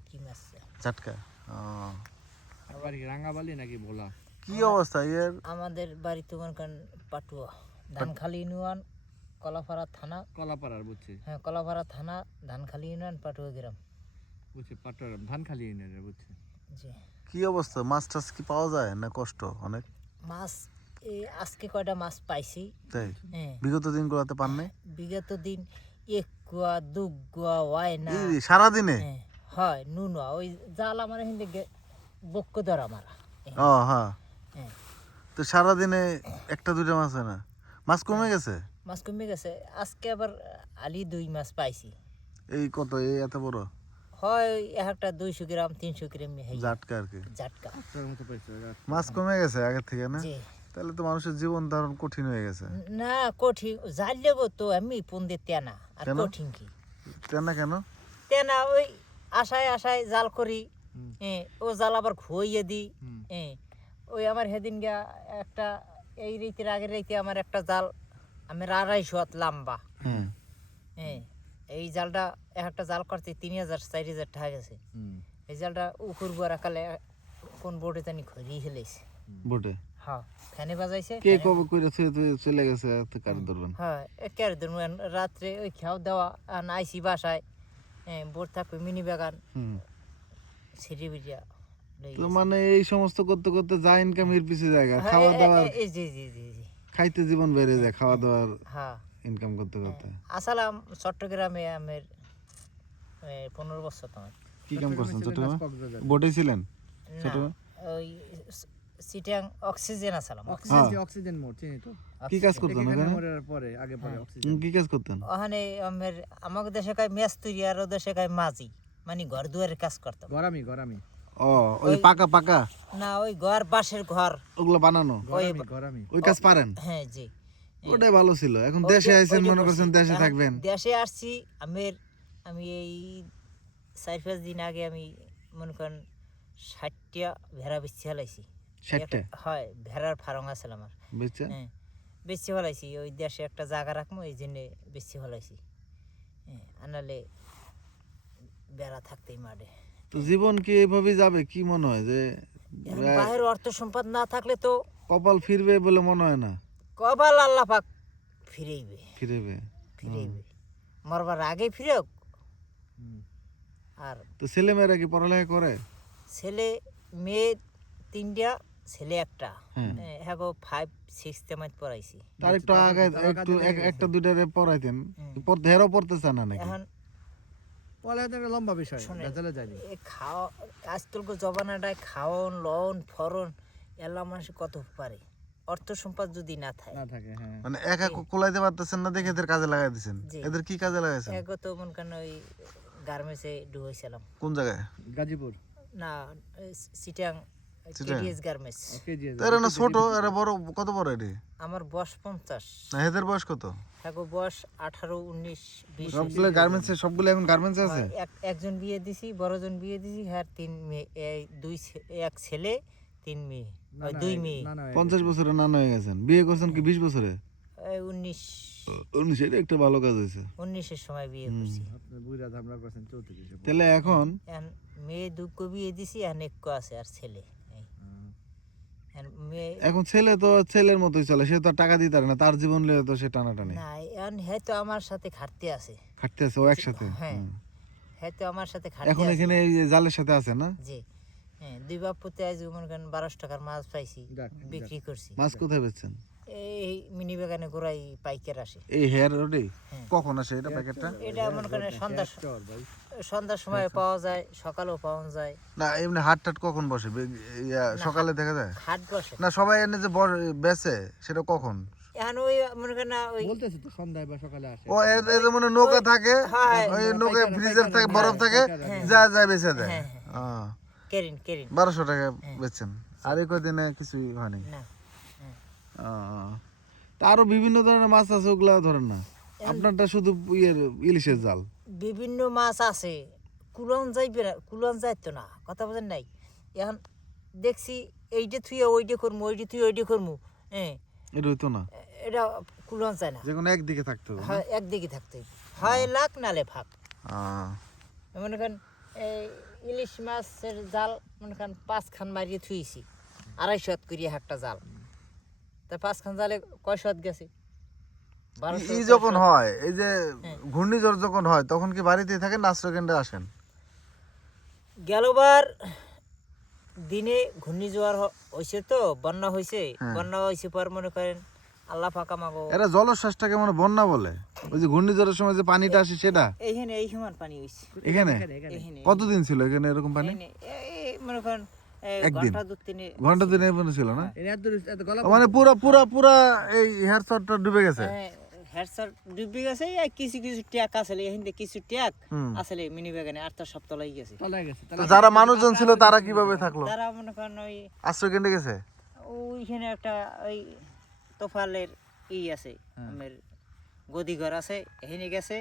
জাটকি মাছ জাটকা আবার কি রাঙ্গাবালি নাকি ভোলা কি অবস্থা এর আমাদের বাড়িতে মনে করেন পাটুয়া ধানখালি ইউনিয়ন কলাপাড়া থানা কলাপাড়ার বুঝছি হ্যাঁ কলাপাড়া থানা ধানখালি ইউনিয়ন পাটুয়া গ্রাম বুঝছি পাটোয়ার ধানখালি ইউনিয়নের বুঝছি জি কি অবস্থা মাছ টাছ কি পাওয়া যায় না কষ্ট অনেক মাছ এই আজকে কয়টা মাছ পাইছি তাই হ্যাঁ বিগত দিনগুলোতে পান নাই বিগত দিন এক গুয়া দু গুয়া হয় না এই সারাদিনে হ্যাঁ হয় নুন ওই জাল আমার হিন্দে বক্ক ধরা মারা ও হ্যাঁ হ্যাঁ তো সারাদিনে একটা দুইটা মাছ হয় না মাছ কমে গেছে মাছ কমে গেছে আজকে আবার আলি 2 মাছ পাইছি এই কত এই এত বড় হয় একটা 200 গ্রাম 300 গ্রাম জাটকা আর কি জাটকা আপনার মতো পাইছে মাছ কমে গেছে আগে থেকে না জি তাহলে তো মানুষের জীবন ধারণ কঠিন হয়ে গেছে না কঠিন জাল লেবো তো আমি ফোন দিয়ে তেনা আর কেন? কঠিন কি কেন কেন তেনা ওই আশায় আশায় জাল করি ও জাল আবার খুইয়ে দিই ওই আমার সেদিন গিয়া একটা এই রীতির আগের রীতি আমার একটা জাল আমার 250 হাত লম্বা হুম এই জালটা একটা জাল করতে 3000 4000 টাকা গেছে এই জালটা উপর বুয়া রাখালে কোন বোর্ডে জানি ঘুরিয়ে ফেলেছে বটে হ্যাঁ ফ্যানে বাজাইছে কে কবে কইরা চলে গেছে এত কার ধরবেন হ্যাঁ একের ধরুন রাত্রে ওই খাওয়া দাওয়া আইসি বাসায় বোর থাকবে মিনি বাগান হুম সিঁড়ি বিড়িয়া তো মানে এই সমস্ত করতে করতে যা ইনকাম এর পিছে জায়গা খাওয়া দাওয়া জি জি জি জি খাইতে জীবন বেড়ে যায় খাওয়া দাওয়ার হ্যাঁ ইনকাম করতে করতে আসলাম চট্টগ্রামে আমার 15 বছর তোমার কি কাম করছেন চট্টগ্রামে বোটে ছিলেন ছোট ওই সিটাং অক্সিজেন আসলাম অক্সিজেন মোড চিনি তো কি কাজ করতেন এখানে ওখানে মরার পরে আগে পরে অক্সিজেন কি কাজ করতেন ওখানে আমার আমাদের দেশে কাই মেস তৈরি আর ওদের দেশে কাই মাঝি মানে ঘর দুয়ারের কাজ করতাম গরামি ও ওই পাকা পাকা না ওই ঘর বাঁশের ঘর ওগুলো বানানো গরামি ওই কাজ পারেন হ্যাঁ জি ওটাই ভালো ছিল এখন দেশে আইছেন মনে করছেন দেশে থাকবেন দেশে আসছি আমি এই 4-5 দিন আগে আমি মনে করেন 60টা ভেড়া বেচি ফেলাইছি 60টা হয় ভেড়ার ফার্ম আছে আমার বুঝছেন হ্যাঁ বেচি ফেলাইছি ওই দেশে একটা জায়গা রাখবো এই জন্য বেচি ফেলাইছি হ্যাঁ আনালে বেড়া থাকতেই মাঠে তো জীবন কি এইভাবেই যাবে কি মনে হয় যে বাহির অর্থ সম্পদ না থাকলে তো কপাল ফিরবে বলে মনে হয় না কপাল আল্লাহ পাক ফিরেইবে ফিরবে মরবার আগে ফিরেও আর তো ছেলে মেয়েরা কি পড়ালেখা করে ছেলে মেয়ে 3টা ছেলে একটা হ্যাঁ 5-6 তেমাত পড়াইছি তার একটু আগে একটু একটা দুইটারে পড়াইতেন হেরও পড়তেছে না নাকি এখন পড়ালেখা তো একটা লম্বা বিষয় ভেজালে যায়নি খাওয়া আজকালকার জমানাটায় খাওয়ন লন ফরন এলা মানুষ কত পারে অর্থ সম্পদ যদি না থাকে হ্যাঁ মানে একা কোলাইতে পারতেছেন না দেখে এদের কাজে লাগাই দিয়েছেন এদের কি কাজে লাগাইছেন এগো তো মন কেন ওই গার্মেন্টসে ঢুকাইছিলাম কোন জায়গায় গাজীপুর না সিটাং কেডিএস গার্মেন্টস এরা না ছোট এরা বড় কত বড় এটি আমার বয়স 50 না এদের বয়স কত এগো বয়স 18-19-20 সবগুলো গার্মেন্টসে সবগুলো এখন গার্মেন্টসে আছে একজন বিয়ে দিছি বড়জন বিয়ে দিছি আর 3 মেয়ে এক ছেলে 3 মেয়ে 2 মেয়ে 50 বছরে নানা হয়ে গেছেন বিয়ে করছেন কি 20 বছরে 19 এটা একটা ভালো কাজ হয়েছে 19 এর সময় বিয়ে করছি আপনি বুইরা ধামরা করছেন 34 তাহলে এখন মেয়ে দুটো বিয়ে দিছি আর এক আছে আর ছেলে এখন ছেলে তো ছেলের মতোই চলে সে তো টাকা দিতে পারে না তার জীবন লিয়ে তো সে টানাটানি না এখন হয়তো আমার সাথে খাটতে আছে ও একসাথে হ্যাঁ হয়তো আমার সাথে খাটতে এখন এখানে এই যে জালের সাথে আছে না জি হ্যাঁ 2 বাপ পুতে আজ মনে করেন 1200 টাকার মাছ পাইছি বিক্রি করছি মাছ কোথায় বেচছেন এই মিনি বাগানে গোড়াই পাইকার আসে এই হেয়ার রোডে কখন আসে এটা প্যাকেটটা এটা মনে করেন সন্ধ্যার সময় পাওয়া যায় সকালেও পাওয়া যায় না এমনি হাট টাট কখন বসে সকালে দেখা যায় হাট বসে না সবাই এনে যে বেচে সেটা কখন এখন ওই মনে করেন না ওই বলতেছি তো সন্ধ্যায় বা সকালে আসে ও এর মনে নৌকা থাকে ওই নৌকা ফ্রিজের থাকে বরফ থাকে যা বেচে দেয় কেরিন 1200 টাকা বেচছেন আর এই কদিনে কিছুই হয়নি না আরো বিভিন্ন ধরনের মাছ আছে ওগুলা ধরেন না আপনারটা শুধু ইলিশের জাল বিভিন্ন মাছ আছে কুলন যাইতো না কথা বলেন নাই এখন দেখছি এইটা তুই ওইটা করমু ওইটা তুই ওইটা করমু হ্যাঁ এটা হইতো না এটা কুলন চায় না যে কোনো একদিকে থাকতে হবে একদিকে থাকতে হয় লাখ নালে ফাঁক মনে করেন ইলিশ মাছের জাল মনে করেন 5 খান মারিয়ে থুইছি 250 করে একটা জাল তা 5 খান জালে কয় শত গেছে 1200 এই যখন হয় এই যে ঘূর্ণিঝড় যখন হয় তখন কি বাড়িতেই থাকেন না আশ্রয় কেন্দ্রে আসেন? গেলবার দিনে ঘূর্ণিঝড় হইছে তো বন্যা হইছে বন্যা হইছে পর মনে করেন আল্লাহ পাক আমাগো এরা জলশ্বাসটাকে মানে বন্যা বলে, ওই যে ঘূর্ণিঝড়ের সময় যে পানিটা আসে সেটা এইখানে এই সমান পানি হইছে এখানে এইখানে কতদিন ছিল এখানে এরকম পানি? এই মনে করেন একদিন? ঘন্টা 2-3 ঘন্টা দিনে মনে ছিল না, এর এত গলা মানে পুরা পুরা পুরা এই হেয়ার চটটা ডুবে গেছে। হেডসার ডুবে গেছে এই কিছু কিছু ট্যাক আছে এখানে কিছু ট্যাক আছে মিনি বাগানে আর তার সব তলাই গেছে তলায় গেছে তো যারা মানুষজন ছিল তারা কিভাবে থাকলো? তারা মনে করেন ওই আশ্রয় কেন্দ্রে গেছে? ওইখানে একটা ওই তোফালের আছে আমার গদিঘর আছে এখানে গেছে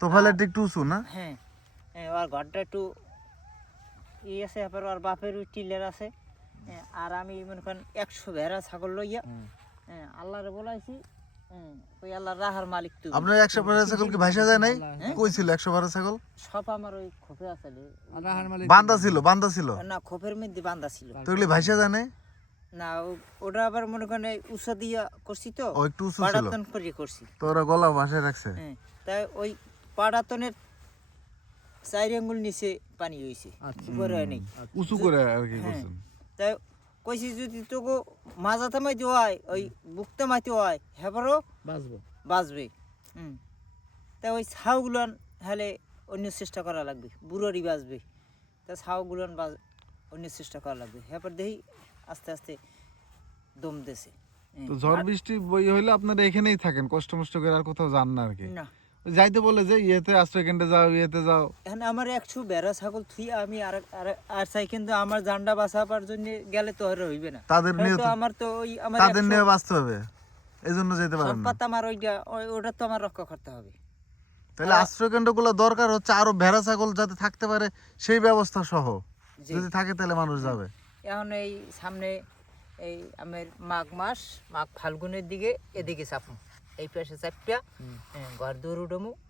তোফালে একটু উঁচু না? হ্যাঁ ওর ঘরটা একটু আছে আবার ওর বাপের ওই টিলের আছে আর আমি মনে করেন 100 ভেড়া ছাগল লইয়া আল্লাহরে বলাইছি ওই আল্লাহর রাহার মালিক তুমি। আপনার 100 পাড়া ছাগল কি ভাইসা যায় নাই? কই ছিল 100 পাড়া ছাগল? সব আমার ওই খোপে আছে রাহার মালিক বান্দা ছিল না খোপের মধ্যে বাঁধা ছিল তো এগুলি ভাইসা যায় নাই? না ওটা আবার মনে করেন উঁচা দিয়া করছি তো ও একটু উঁচু ছিল পাড়াতন করে করছি তো ওরা গলা ভাসায় রাখছে। হ্যাঁ তাই ওই পাড়াতনের 4 আঙ্গুল নিচে পানি হইছে উপরে হয় নাই উঁচু করে আর কি করছেন। তাই কইছি যদি তোকে মাজা থামাইতে হয় ওই বুক থামাইতে হয় হেবারও বাঁচবো বাঁচবে তাই ওই ছাউগুলান হলে অন্য চেষ্টা করা লাগবে বুড়োরই বাঁচবে তা ছাউগুলান অন্য চেষ্টা করা লাগবে হেবার দেখি আস্তে আস্তে দম দেছে তো ঝড় বৃষ্টি বই হইলে আপনারা এখানেই থাকেন, কষ্ট মষ্ট করে আর কোথাও যান না আর কি? না যাইতে বলে যে ইয়েতে আশ্রয় কেন্দ্রে যাও ইয়েতে যাও। এখন আমার 100 ভেড়া ছাগল থুই আমি আর চাই কিন্তু আমার জানটা বাঁচাবার জন্য গেলে তো আর হইবে না তাদের নিয়ে তো আমার তো ওই আমার তাদের নিয়ে বাঁচতে হবে, এই জন্য যেতে পারেন না। সম্পদ আমার ওটা তো আমার রক্ষা করতে হবে তাহলে আশ্রয় কেন্দ্রগুলো দরকার হচ্ছে আরো ভেড়া ছাগল যাতে থাকতে পারে সেই ব্যবস্থা সহ, যদি থাকে তাহলে মানুষ যাবে। এখন এই সামনে এই আমার মাঘ ফাল্গুনের দিকে এদিকে চাপু এই পাশে চাপিয়া ঘর দৌড় উঠমু